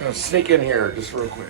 I'm gonna sneak in here just real quick.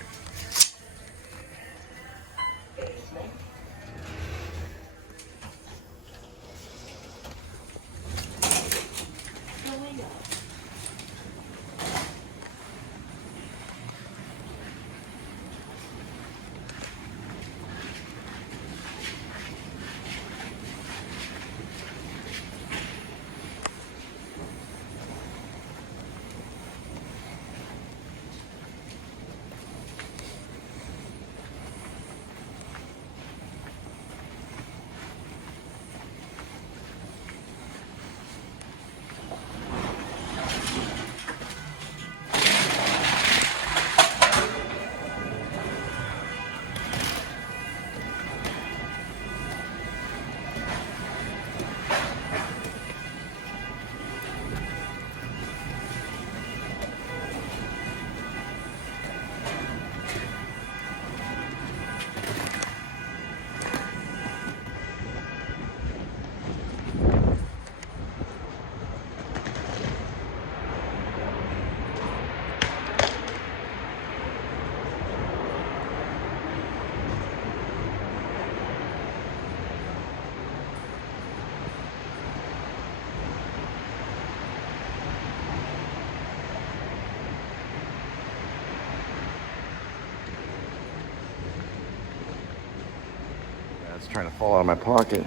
It's trying to fall out of my pocket.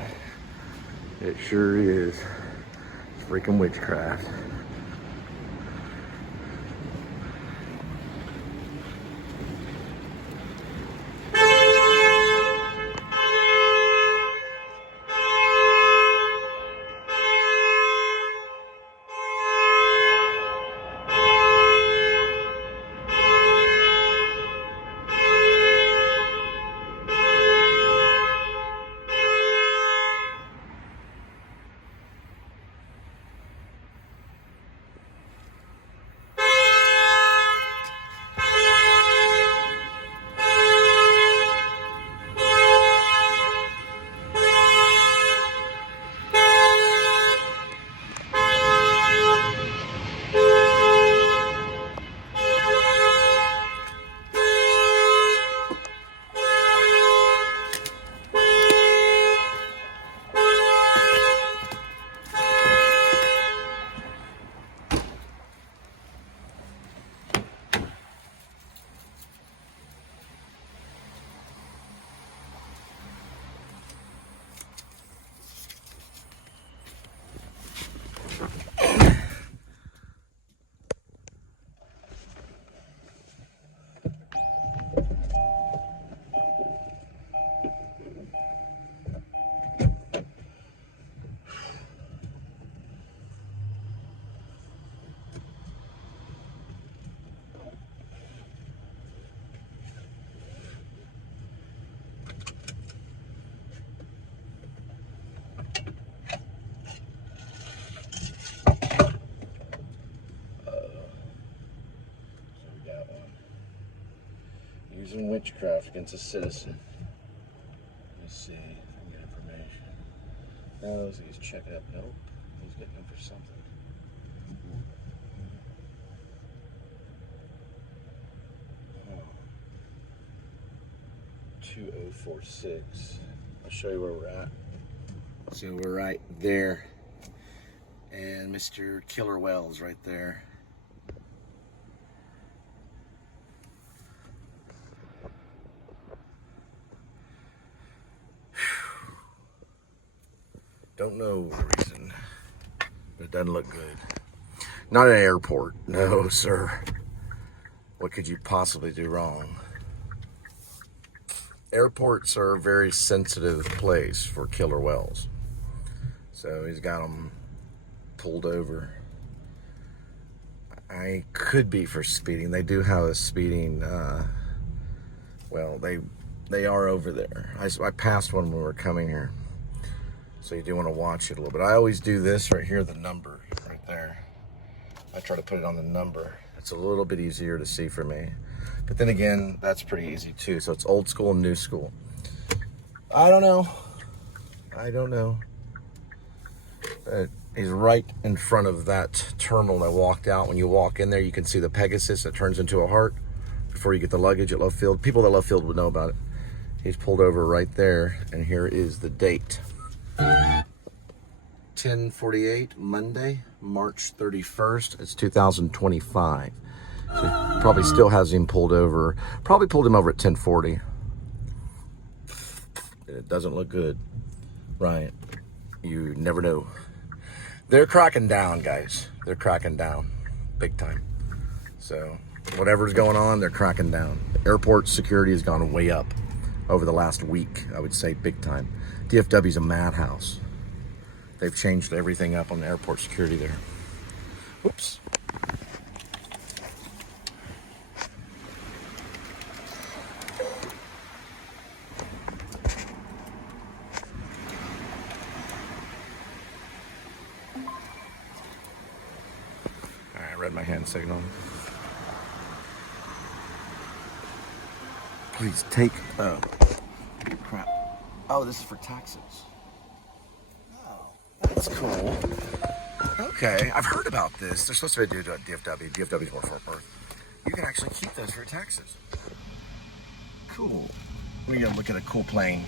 It sure is. It's freaking witchcraft. Using witchcraft against a citizen. Let's see if I can get information. No, he's checking up. Nope. He's getting him for something. Oh. 2046. I'll show you where we're at. So we're right there. And Mr. Killer Wells right there. Don't know the reason, but it doesn't look good. Not an airport, no sir. What could you possibly do wrong? Airports are a very sensitive place for killer whales. So he's got them pulled over. I could be for speeding. They do have a speeding, well, they are over there. I passed one when we were coming here. So you do want to watch it a little bit. I always do this right here, the number right there. I try to put it on the number. It's a little bit easier to see for me. But then again, that's pretty easy too. So it's old school and new school. I don't know. But He's right in front of that terminal I walked out. When you walk in there, you can see the Pegasus that turns into a heart before you get the luggage at Love Field. People that Love Field would know about it. He's pulled over right there, and here is the date. 10:48, Monday, March 31st. It's 2025. So he probably still has him pulled over. Probably pulled him over at 10:40. It doesn't look good. Right. You never know. They're cracking down, guys. They're cracking down big time. So whatever's going on, they're cracking down. The airport security has gone way up over the last week, I would say, big time. DFW's a madhouse. They've changed everything up on the airport security there. Oops. Read my hand signal. Please take. Oh, crap. Oh, this is for taxes. Oh, that's cool. Okay, I've heard about this. They're supposed to be due to DFW. DFW's more for birth. You can actually keep those for your taxes. Cool. We're gonna look at a cool plane.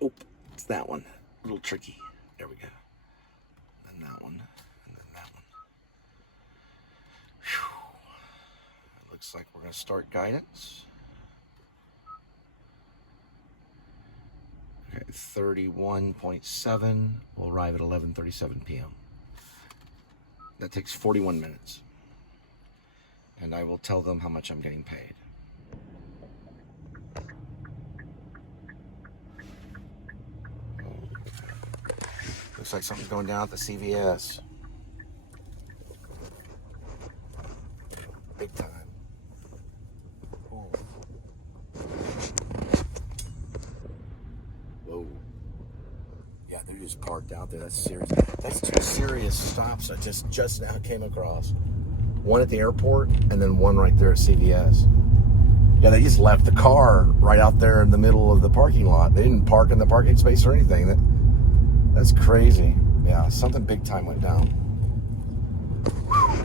Oh, it's that one. A little tricky. There we go. And then that one. And then that one. Whew. It looks like we're going to start guidance. Okay, 31.7. We'll arrive at 11:37 p.m. That takes 41 minutes. And I will tell them how much I'm getting paid. Looks like something's going down at the CVS. Big time. Oh. Whoa. Yeah, they're just parked out there. That's serious. That's two serious stops I just now came across. One at the airport and then one right there at CVS. Yeah, they just left the car right out there in the middle of the parking lot. They didn't park in the parking space or anything. That's crazy. Yeah, something big time went down.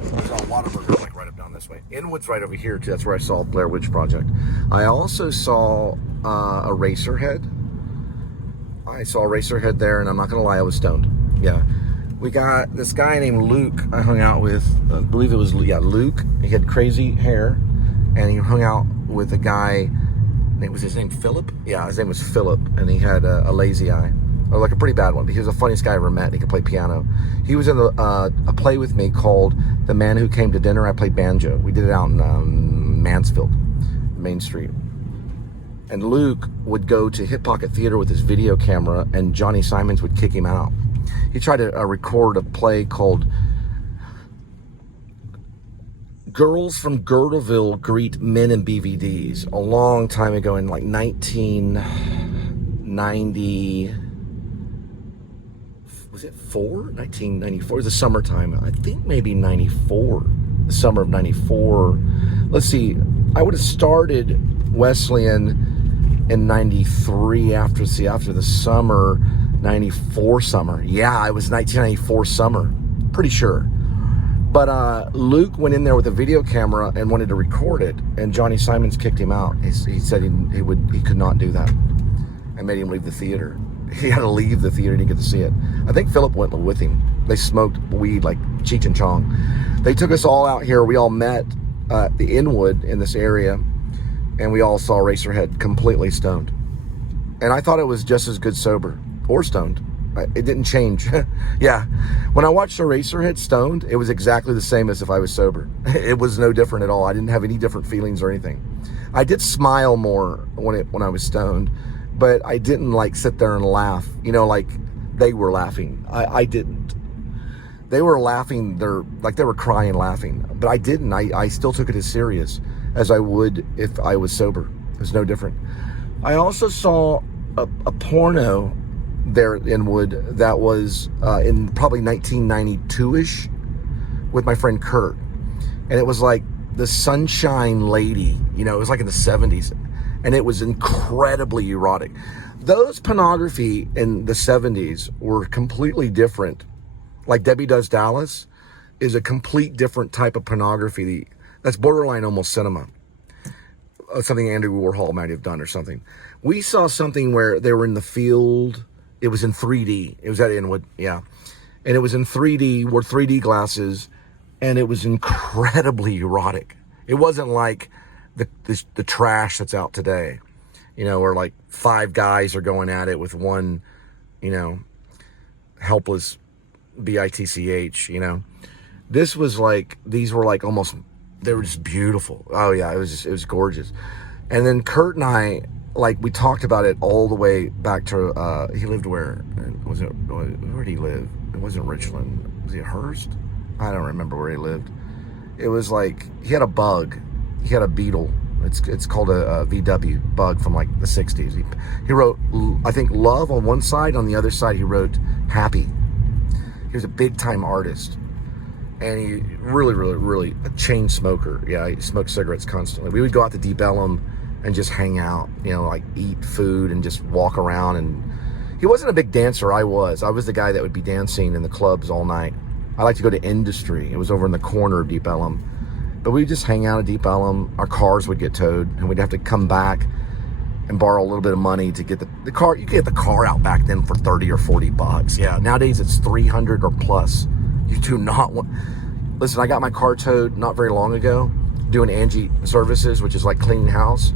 There's a Whataburger like right up down this way. Inwood's right over here too. That's where I saw Blair Witch Project. I also saw a Racerhead. I saw a Racerhead there, and I'm not gonna lie, I was stoned. Yeah, we got this guy named Luke. I hung out with. I believe it was Luke. He had crazy hair, and he hung out with a guy. Was his name Philip? Yeah, his name was Philip, and he had a lazy eye. Or like a pretty bad one, but he was the funniest guy I ever met. He could play piano. He was in a play with me called The Man Who Came to Dinner. I played banjo. We did it out in Mansfield, Main Street. And Luke would go to Hip Pocket Theater with his video camera, and Johnny Simons would kick him out. He tried to record a play called Girls from Girdleville Greet Men in BVDs a long time ago in like 1990. Was it 1994? It was the summertime. I think maybe 94. The summer of 94. Let's see. I would have started Wesleyan in 93 after the summer, 94 summer. Yeah, it was 1994 summer. Pretty sure. But Luke went in there with a video camera and wanted to record it, and Johnny Simons kicked him out. He said he could not do that. I made him leave the theater. He had to leave the theater to get to see it. I think Philip went with him. They smoked weed like Cheech and Chong. They took us all out here. We all met at the Inwood in this area, and we all saw Racerhead completely stoned. And I thought it was just as good sober or stoned. It didn't change. Yeah. When I watched Racerhead stoned, it was exactly the same as if I was sober. It was no different at all. I didn't have any different feelings or anything. I did smile more when I was stoned, but I didn't like sit there and laugh. You know, like they were laughing. I didn't. They were laughing. They were crying laughing. But I didn't. I still took it as serious as I would if I was sober. It was no different. I also saw a porno there in Wood that was in probably 1992-ish with my friend Kurt. And it was like the Sunshine Lady. You know, it was like in the 70s. And it was incredibly erotic. Those pornography in the 70s were completely different. Like Debbie Does Dallas is a complete different type of pornography. That's borderline almost cinema. Something Andrew Warhol might have done or something. We saw something where they were in the field. It was in 3D. It was at Inwood, yeah. And it was in 3D, wore 3D glasses, and it was incredibly erotic. It wasn't like the trash that's out today, you know, where like 5 guys are going at it with one, you know, helpless bitch, you know. This was like, these were like almost, they were just beautiful. Oh yeah, it was gorgeous. And then Kurt and I, like, we talked about it all the way back to, he lived where? Where did he live? It wasn't Richland. Was he at Hearst? I don't remember where he lived. It was like, he had a bug. He had a beetle. It's called a VW bug from like the 60s. He wrote, I think, love on one side. On the other side, he wrote happy. He was a big time artist. And he really a chain smoker. Yeah, he smoked cigarettes constantly. We would go out to Deep Ellum and just hang out, you know, like eat food and just walk around. And he wasn't a big dancer. I was the guy that would be dancing in the clubs all night. I like to go to Industry. It was over in the corner of Deep Ellum. But we'd just hang out at Deep Ellum. Our cars would get towed, and we'd have to come back and borrow a little bit of money to get the car. You could get the car out back then for 30 or 40 bucks. Yeah, nowadays it's 300 or plus. You do not want... Listen, I got my car towed not very long ago, doing Angie services, which is like cleaning house.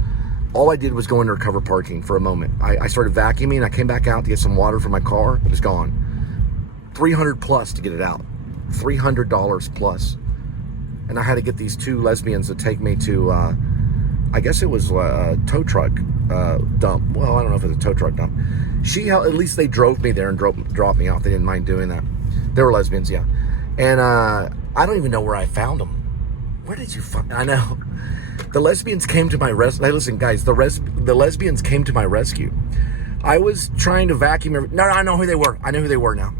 All I did was go into recover parking for a moment. I started vacuuming. I came back out to get some water for my car. It was gone. 300 plus to get it out. $300 plus. And I had to get these 2 lesbians to take me to, I guess it was a tow truck dump. Well, I don't know if it was a tow truck dump. At least they drove me there and dropped me off. They didn't mind doing that. They were lesbians, yeah. And I don't even know where I found them. Where did you find? I know. The lesbians came to my rescue. Hey, listen, guys, the lesbians came to my rescue. I was trying to vacuum. No, I know who they were. I know who they were now.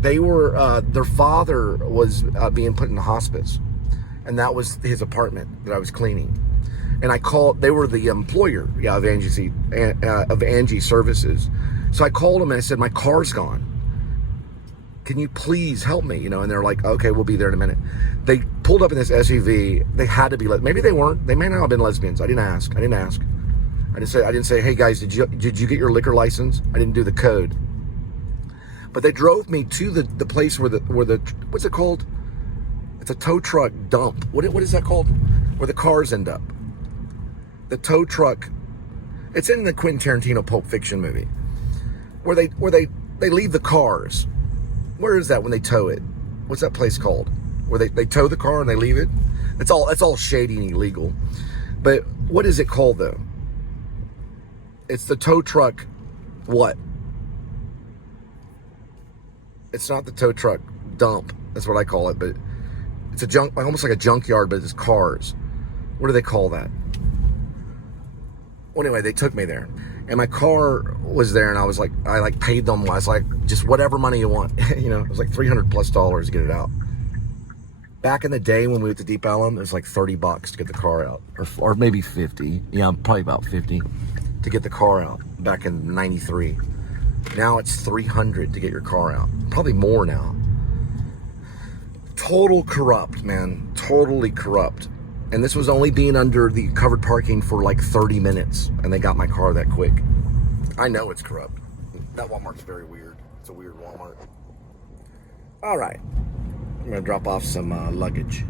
They were, their father was being put in the hospice. And that was his apartment that I was cleaning. And I called, they were the employer, yeah, of Angie Services. So I called them and I said, my car's gone. Can you please help me? You know, and they're like, okay, we'll be there in a minute. They pulled up in this SUV. They had to be, maybe they weren't. They may not have been lesbians. I didn't ask. I didn't say, hey guys, did you get your liquor license? I didn't do the code. But they drove me to the place where the what's it called? It's a tow truck dump. What is that called? Where the cars end up. The tow truck. It's in the Quentin Tarantino Pulp Fiction movie. Where they leave the cars. Where is that when they tow it? What's that place called? Where they tow the car and they leave it? It's all shady and illegal. But what is it called though? It's the tow truck what? It's not the tow truck dump. That's what I call it, but it's almost like a junkyard, but it's cars. What do they call that? Well, anyway, they took me there. And my car was there, and I paid them. I was like, just whatever money you want. You know, it was like $300 plus to get it out. Back in the day when we went to Deep Ellum, it was like $30 to get the car out. Or maybe 50. Yeah, probably about 50 to get the car out back in 93. Now it's 300 to get your car out. Probably more now. Total corrupt, man. Totally corrupt. And this was only being under the covered parking for like 30 minutes. And they got my car that quick. I know it's corrupt. That Walmart's very weird. It's a weird Walmart. All right. I'm going to drop off some luggage.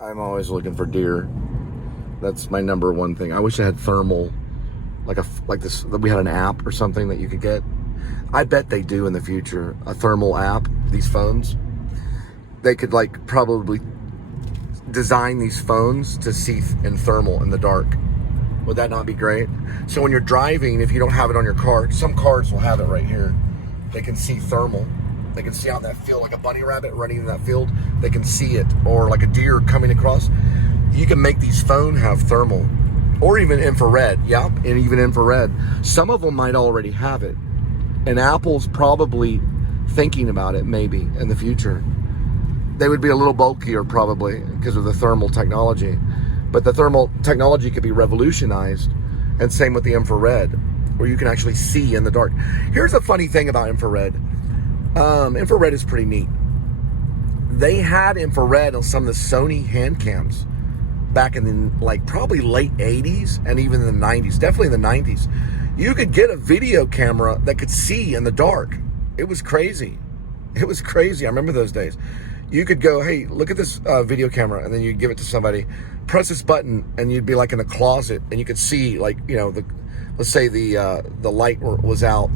I'm always looking for deer. That's my number one thing. I wish I had thermal, like this. We had an app or something that you could get. I bet they do in the future. A thermal app. These phones, they could like probably design these phones to see in thermal in the dark. Would that not be great? So when you're driving, if you don't have it on your car, some cars will have it right here. They can see thermal. They can see out in that field, like a bunny rabbit running in that field. They can see it, or like a deer coming across. You can make these phones have thermal, or even infrared. Yeah, and even infrared. Some of them might already have it, and Apple's probably thinking about it maybe in the future. They would be a little bulkier probably because of the thermal technology, but the thermal technology could be revolutionized, and same with the infrared, where you can actually see in the dark. Here's a funny thing about infrared. Infrared is pretty neat. They had infrared on some of the Sony hand cams back in the like probably late 80s and even in the 90s, definitely in the 90s. You could get a video camera that could see in the dark. It was crazy. It was crazy. I remember those days. You could go, hey, look at this video camera, and then you give it to somebody, press this button, and you'd be like in a closet, and you could see, like, you know, let's say the light was out,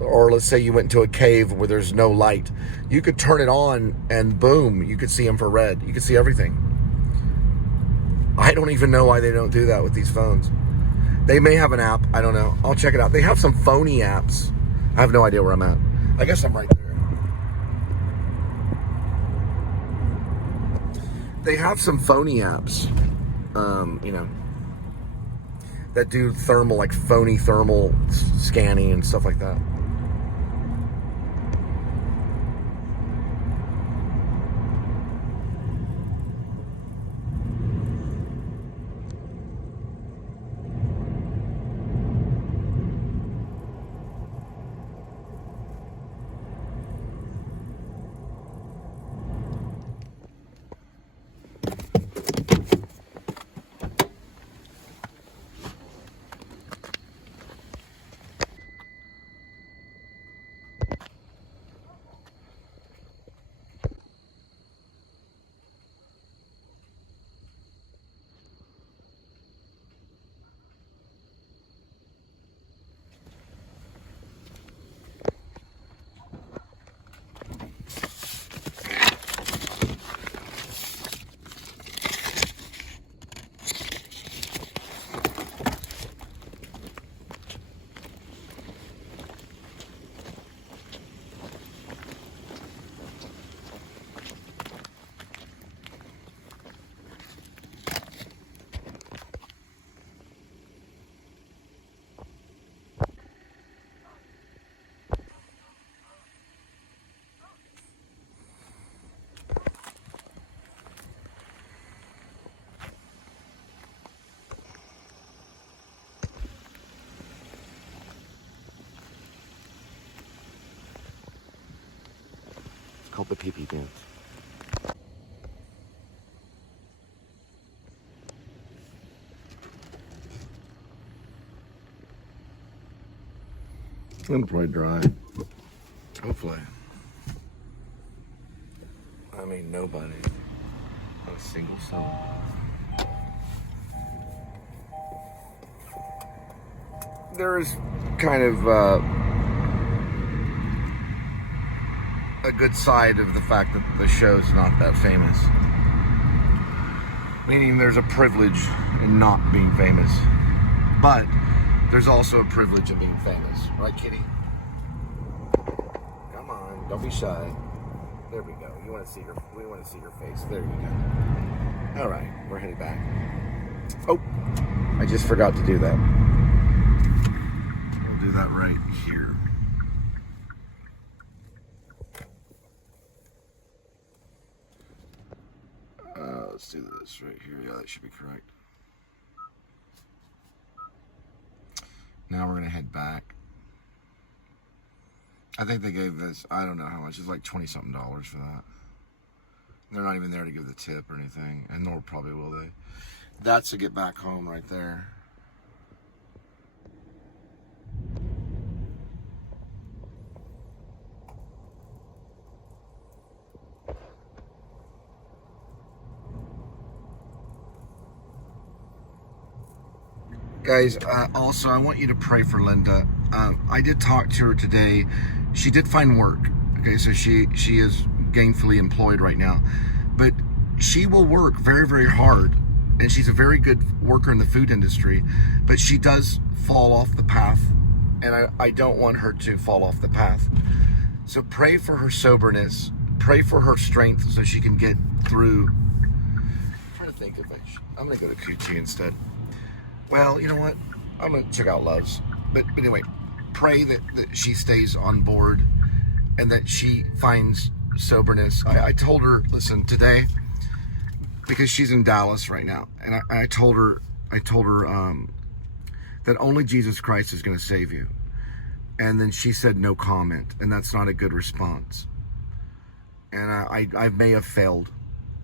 or let's say you went into a cave where there's no light. You could turn it on, and boom, you could see infrared. You could see everything. I don't even know why they don't do that with these phones. They may have an app. I don't know. I'll check it out. They have some phony apps. I have no idea where I'm at. I guess I'm right there. They have some phony apps, you know, that do thermal, like phony thermal scanning and stuff like that. Called the pee-pee dance. It'll probably dry. Hopefully. I mean, nobody. Not a single soul. There is kind of a good side of the fact that the show's not that famous. Meaning there's a privilege in not being famous. But there's also a privilege in being famous. Right, kitty? Come on, don't be shy. There we go. We want to see your face. There you go. All right, we're heading back. Oh, I just forgot to do that. We'll do that right here. Let's do this right here. Yeah, that should be correct. Now we're gonna head back. I think they gave this, I don't know how much, it's like $20-something for that. They're not even there to give the tip or anything, and nor probably will they. That's to get back home right there. Guys, also, I want you to pray for Linda. I did talk to her today. She did find work. Okay, so she is gainfully employed right now. But she will work very, very hard. And she's a very good worker in the food industry. But she does fall off the path. And I don't want her to fall off the path. So pray for her soberness. Pray for her strength so she can get through. I'm trying to think if I'm going to go to QT instead. Well, you know what? I'm going to check out Love's. But anyway, pray that she stays on board and that she finds soberness. I told her, listen, today, because she's in Dallas right now, and I told her that only Jesus Christ is going to save you. And then she said no comment, and that's not a good response. And I may have failed.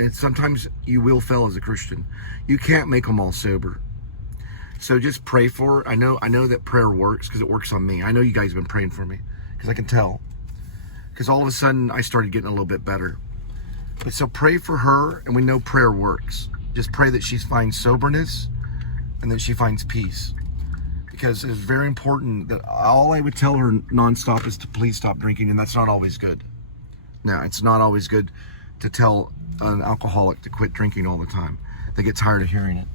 And sometimes you will fail as a Christian. You can't make them all sober. So just pray for her. I know that prayer works because it works on me. I know you guys have been praying for me because I can tell. Because all of a sudden I started getting a little bit better. But so pray for her, and we know prayer works. Just pray that she finds soberness and that she finds peace. Because it's very important that all I would tell her nonstop is to please stop drinking, and that's not always good. No, it's not always good to tell an alcoholic to quit drinking all the time. They get tired of hearing it.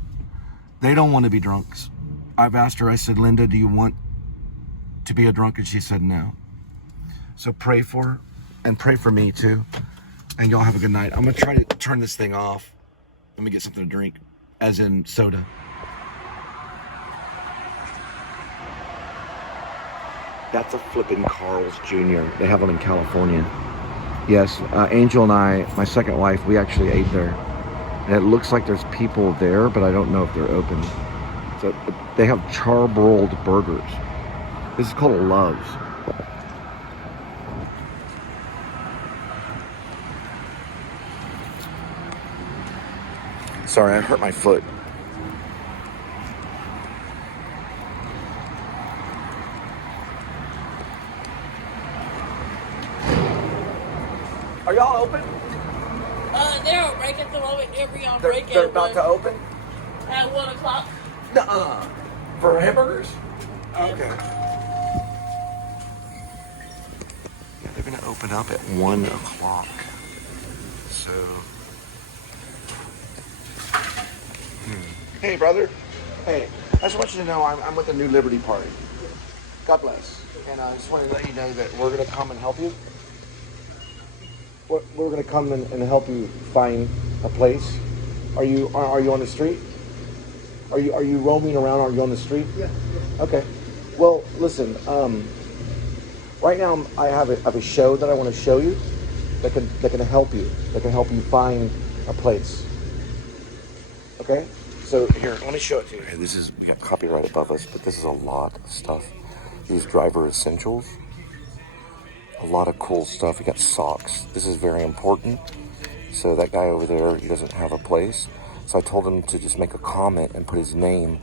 They don't want to be drunks. I've asked her, I said, Linda, do you want to be a drunk? And she said no. So pray for her, and pray for me too. And y'all have a good night. I'm going to try to turn this thing off. Let me get something to drink, as in soda. That's a flippin' Carl's Jr. They have them in California. Yes, Angel and I, my second wife, we actually ate there. And it looks like there's people there, but I don't know if they're open. So they have charbroiled burgers. This is called Love's. Sorry, I hurt my foot. Are y'all open? They're on break at the moment. They'll be on They're, break they're at about to open? At 1 o'clock. Nuh-uh. For hamburgers? Okay. Yeah, they're gonna open up at 1 o'clock. So. Hey, brother. Hey, I just want you to know I'm with the New Liberty Party. God bless. And I just wanted to let you know that we're gonna come and help you. We're going to come and help you find a place. Are you on the street? Are you roaming around? Are you on the street? Yeah. Okay. Well, listen. Right now I have a show that I want to show you that can help you. That can help you find a place. Okay. So here, let me show it to you. Okay, we got copyright above us, but this is a lot of stuff. These driver essentials. A lot of cool stuff. We got socks. This is very important. So that guy over there, he doesn't have a place. So I told him to just make a comment and put his name.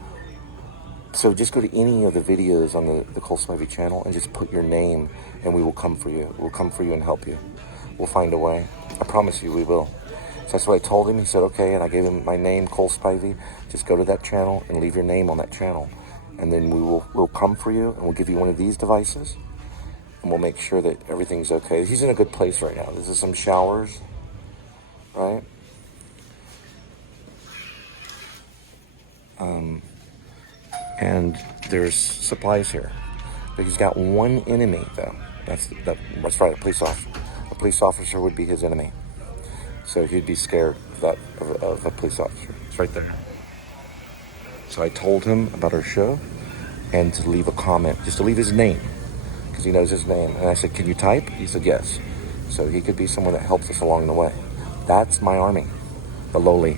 So just go to any of the videos on the Cole Spivey channel and just put your name, and we will come for you. We'll come for you and help you. We'll find a way. I promise you we will. So that's what I told him. He said, okay, and I gave him my name, Cole Spivey. Just go to that channel and leave your name on that channel. And then we'll come for you, and we'll give you one of these devices. And we'll make sure that everything's okay. He's in a good place right now. This is some showers, right? And there's supplies here. But he's got one enemy, though. That's right, a police officer. A police officer would be his enemy. So he'd be scared of a police officer. It's right there. So I told him about our show and to leave a comment, just to leave his name. Because he knows his name. And I said, can you type? He said, yes. So he could be someone that helps us along the way. That's my army. The lowly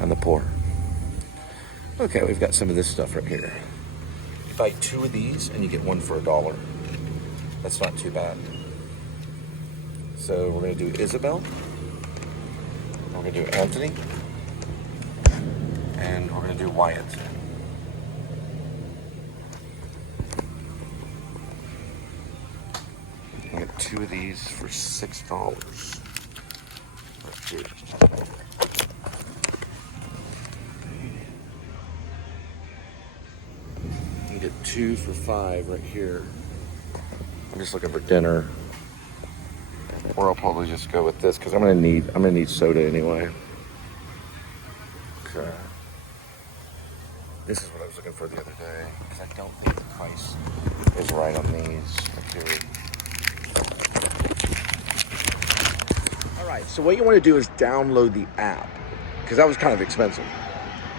and the poor. Okay, we've got some of this stuff right here. You buy 2 of these and you get 1 for $1. That's not too bad. So we're going to do Isabel. We're going to do Anthony. And we're going to do Wyatt. I got 2 of these for $6. 2 for $5 right here. I'm just looking for dinner. Or I'll probably just go with this because I'm gonna need soda anyway. Okay. This is what I was looking for the other day because I don't think the price is right on these. Okay. All right. So what you want to do is download the app because that was kind of expensive,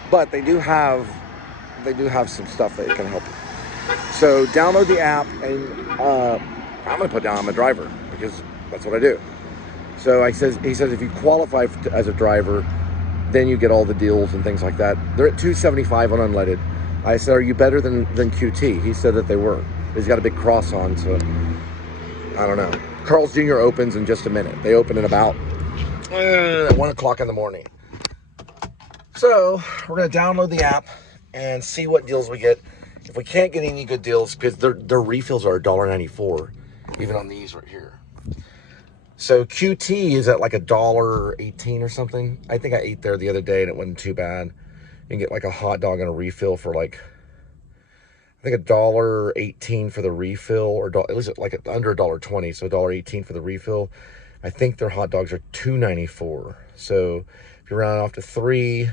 but they do have some stuff that can help you. So download the app, and I'm gonna put down I'm a driver because that's what I do. So he says if you qualify as a driver, then you get all the deals and things like that. They're at $2.75 on unleaded. I said, are you better than QT? He said that they were. He's got a big cross on, so I don't know. Carl's Jr. opens in just a minute. They open at about 1 o'clock in the morning. So we're gonna download the app and see what deals we get. If we can't get any good deals, because their refills are $1.94, even on these right here. So QT is at like $1.18 or something. I think I ate there the other day and it wasn't too bad. You can get like a hot dog and a refill for like, I think $1.18 for the refill, or at least like under $1.20, so $1.18 for the refill. I think their hot dogs are $2.94. So if you round it off to 3,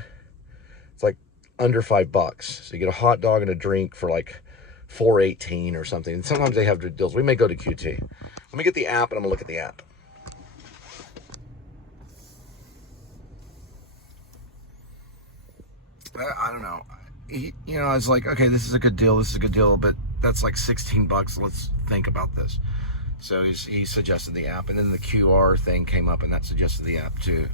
it's like under $5. So you get a hot dog and a drink for like $4.18 or something. And sometimes they have deals. We may go to QT. Let me get the app and I'm gonna look at the app. I don't know. I was like, okay, this is a good deal, but that's like $16. Let's think about this. So he suggested the app, and then the QR thing came up, and that suggested the app too.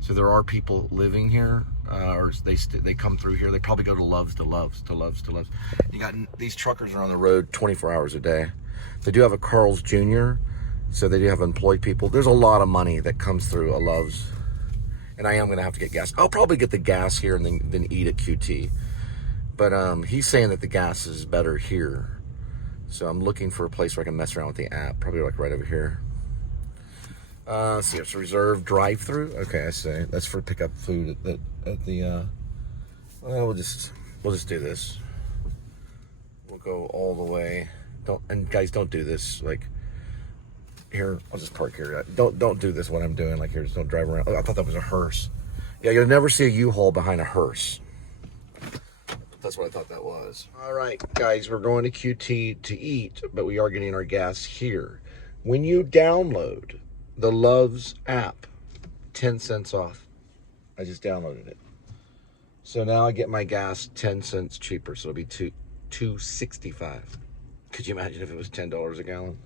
So there are people living here, or they come through here. They probably go to Love's. You got these truckers are on the road 24 hours a day. They do have a Carl's Jr., so they do have employed people. There's a lot of money that comes through a Love's. And I am going to have to get gas. I'll probably get the gas here and then eat at QT. But he's saying that the gas is better here. So I'm looking for a place where I can mess around with the app. Probably like right over here. Let's see, it's a reserved drive-through. Okay, I see. That's for pick up food at the well, we'll just do this. We'll go all the way. And guys, don't do this. Like, here, I'll just park here. Don't do this when I'm doing, like, here, just don't drive around. Oh, I thought that was a hearse. Yeah, you'll never see a U-Haul behind a hearse. That's what I thought that was. All right, guys, we're going to QT to eat, but we are getting our gas here. When you download the Love's app, 10 cents off. I just downloaded it. So now I get my gas 10 cents cheaper, so it'll be $2.65. Could you imagine if it was $10 a gallon?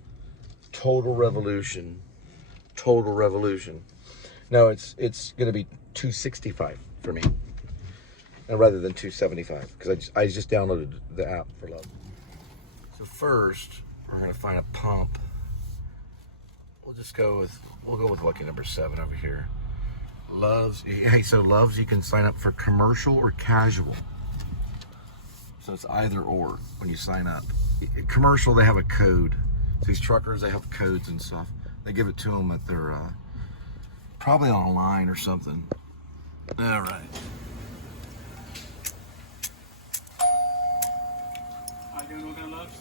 Total revolution. No, it's gonna be $2.65 for me, and rather than $2.75, because I just downloaded the app for Love. So first, we're gonna find a pump. We'll go with lucky number 7 over here. Love's. Hey, so Love's, you can sign up for commercial or casual. So it's either or when you sign up. Commercial, they have a code. These truckers, they have codes and stuff. They give it to them at their, probably online or something. All right. Are you doing what Loves?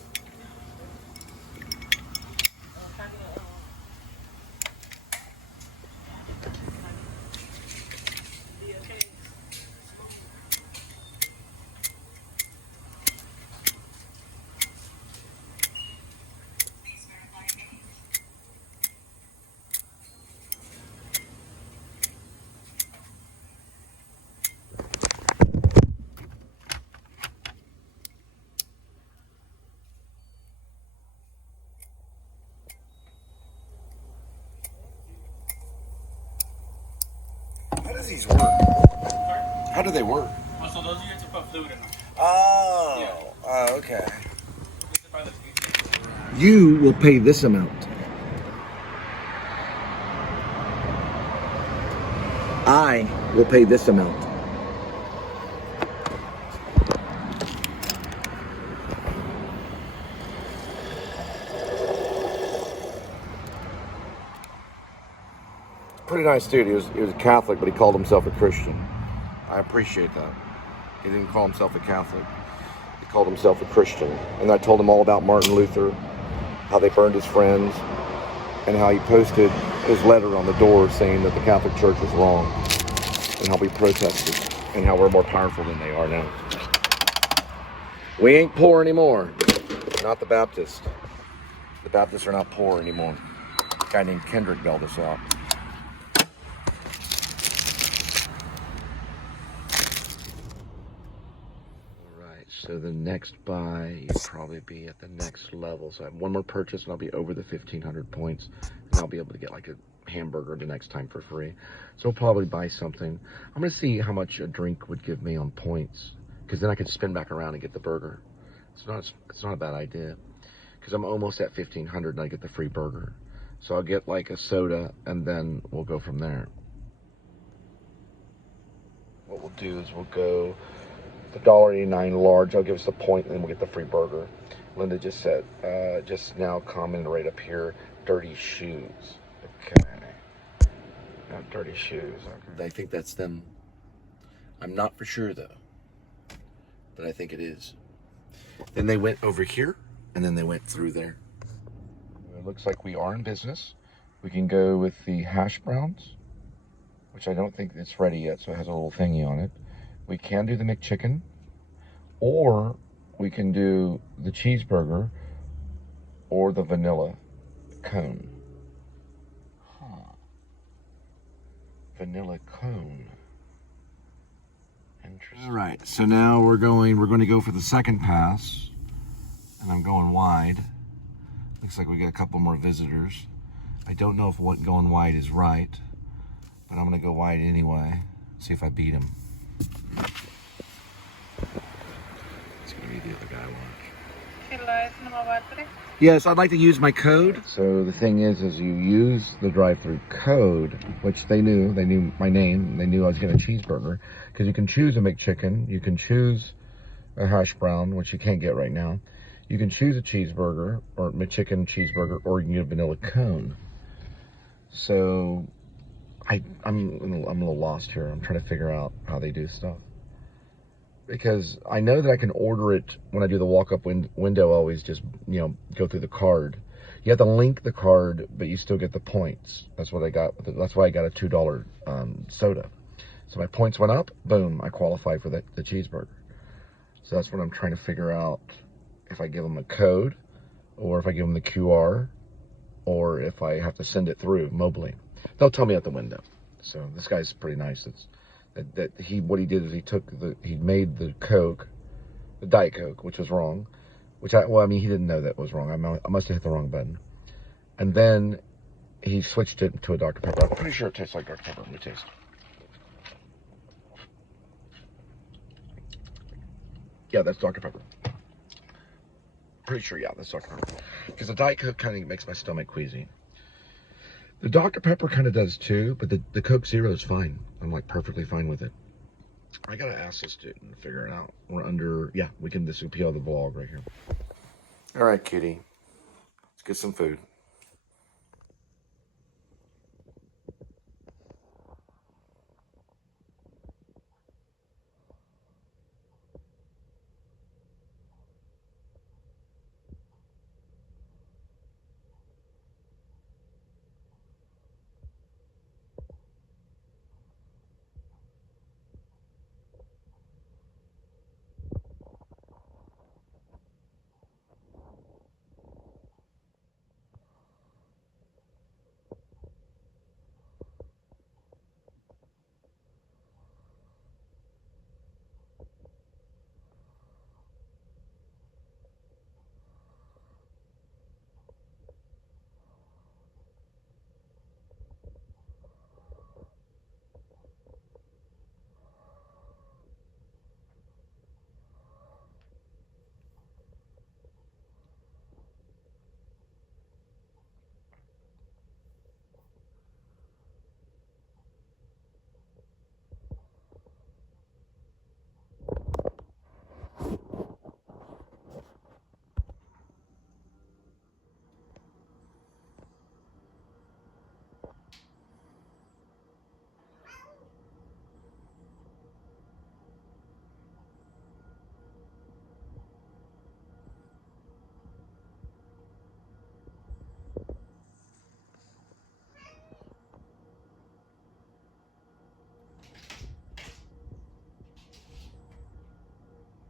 How does these work? How do they work? Oh, so those you have to put fluid in them. Oh, Yeah. Oh, okay. You will pay this amount. I will pay this amount. Pretty nice dude. He was a Catholic, but he called himself a Christian. I appreciate that. He didn't call himself a Catholic. He called himself a Christian. And I told him all about Martin Luther, how they burned his friends, and how he posted his letter on the door saying that the Catholic Church was wrong, and how we protested, and how we're more powerful than they are now. We ain't poor anymore. Not the Baptists. The Baptists are not poor anymore. A guy named Kendrick bailed us out. Alright, so the next buy, you'll probably be at the next level. So I have one more purchase and I'll be over the 1,500 points. And I'll be able to get like a hamburger the next time for free. So I'll probably buy something. I'm going to see how much a drink would give me on points. Because then I could spin back around and get the burger. It's not a bad idea. Because I'm almost at 1,500 and I get the free burger. So I'll get like a soda and then we'll go from there. What we'll do is we'll go the $1.89 large. I'll give us the point and then we'll get the free burger. Linda just said, just now commented right up here, dirty shoes. Okay. Not dirty shoes. Okay. I think that's them. I'm not for sure though. But I think it is. Then they went over here and then they went through there. It looks like we are in business. We can go with the hash browns, which I don't think it's ready yet, so it has a little thingy on it. We can do the McChicken, or we can do the cheeseburger or the vanilla cone. Vanilla cone. Interesting. All right, so now we're going to go for the second pass, and I'm going wide. Looks like we got a couple more visitors. I don't know if what going wide is right, but I'm gonna go wide anyway. See if I beat him. It's gonna be the other guy. Watch. Yes, I'd like to use my code. So the thing is you use the drive-through code, which they knew my name. They knew I was getting a cheeseburger, because you can choose a McChicken, you can choose a hash brown, which you can't get right now. You can choose a cheeseburger, or McChicken cheeseburger, or you can get a vanilla cone. So I'm a little lost here. I'm trying to figure out how they do stuff. Because I know that I can order it when I do the walk-up window, always just, go through the card. You have to link the card, but you still get the points. That's what I got. That's why I got a $2 soda. So my points went up, boom, I qualify for the cheeseburger. So that's what I'm trying to figure out. If I give them a code, or if I give them the QR, or if I have to send it through mobily. They'll tell me at the window. So this guy's pretty nice. What he did is he made the Coke, the Diet Coke, which was wrong, he didn't know that was wrong. I must have hit the wrong button. And then he switched it to a Dr. Pepper. I'm pretty sure it tastes like Dr. Pepper. Let me taste. Yeah, that's Dr. Pepper. Pretty sure, yeah, that's Dr. Pepper. Because the Diet Coke kind of makes my stomach queasy. The Dr. Pepper kind of does too, but the Coke Zero is fine. I'm like perfectly fine with it. I gotta ask this dude and figure it out. This will be on the vlog right here. All right, kitty. Let's get some food.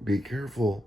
Be careful.